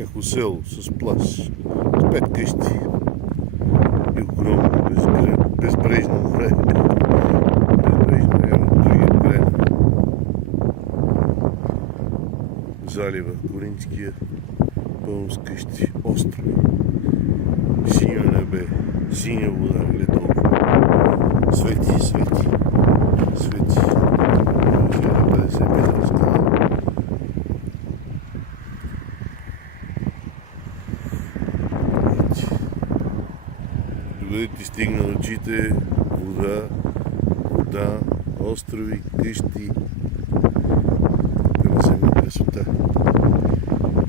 някакво село с плаж, с 5 къщи и огромно безбрежно море. Безбрежно няма от другия край. Залива Коринтския, пълно с къщи, острови, синьо небе, синя вода, или толкова. Свети, свети, свети. Живе на 50 метра скала. Докъде ти стигна очите, вода, вода, острови, къщи. Неземна красота.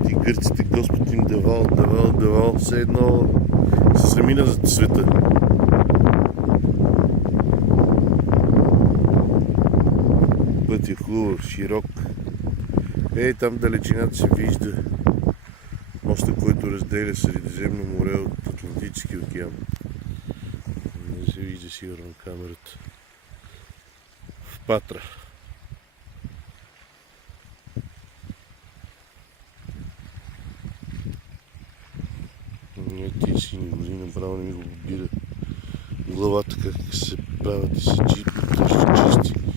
Ти гърците Господ им давал, все едно се замина за света. Път е хубав, широк. Там далечината се вижда моста, който разделя Средиземно море от Атлантически океан. Не се вижда сигурно камерата. В Патра. Тия сини води направо не ми го побира главата как се правят и се точно чисти.